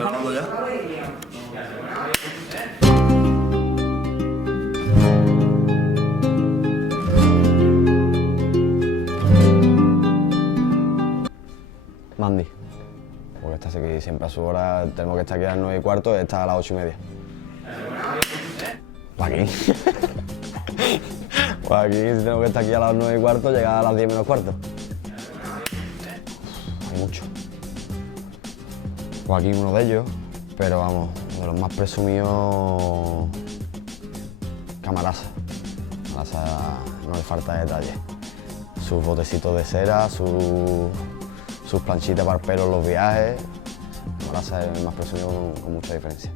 ¿Estás grabando ya? Mandy, porque estás aquí siempre a su hora, tenemos que estar aquí a las 9:15 y está a las 8:30. Joaquín. Joaquín, si tenemos que estar aquí a las 9:15, llega a las 10:45. Hay mucho. Joaquín uno de ellos, pero vamos, de los más presumidos, Camarasa. Camarasa no le falta detalle. Sus botecitos de cera, sus planchitas para el pelo en los viajes. Camarasa es el más presumido con mucha diferencia.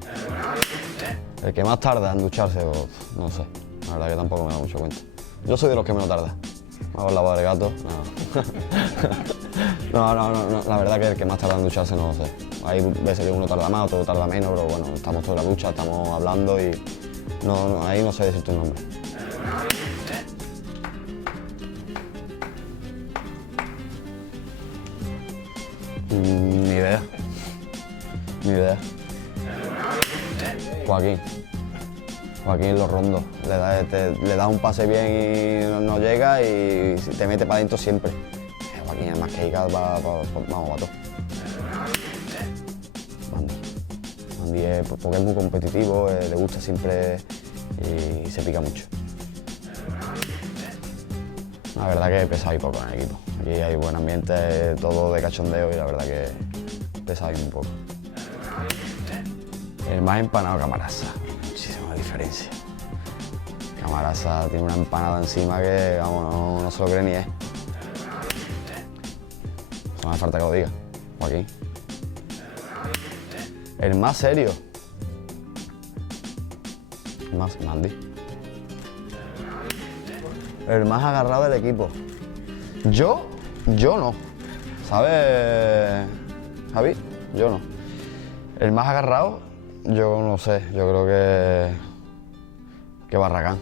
El que más tarda en ducharse, no sé, la verdad que tampoco me da mucho cuenta. Yo soy de los que menos tarda. Me hago el lavado de gato, no, la verdad que el que más tarda en ducharse no lo sé. Hay veces que uno tarda más, otro tarda menos, pero bueno, estamos toda la ducha, estamos hablando y ahí no sé decirte un nombre. Ni idea. Ni idea. Joaquín los rondos. Le da un pase bien y no llega y te mete para adentro siempre. Joaquín es más que Ica, vamos, para todo. Mandy es, porque es muy competitivo, le gusta siempre y se pica mucho. La verdad que pesa y poco en el equipo. Aquí hay buen ambiente, todo de cachondeo y la verdad que pesa un poco. El más empanado, Camarasa. Muchísima diferencia. Camarasa tiene una empanada encima que, vamos, no se lo cree ni él. No me falta que lo diga. Joaquín. El más serio. Mandy. El más agarrado del equipo. Yo no. ¿Sabes, Javi? Yo no. El más agarrado, yo no sé. Yo creo que Barragán.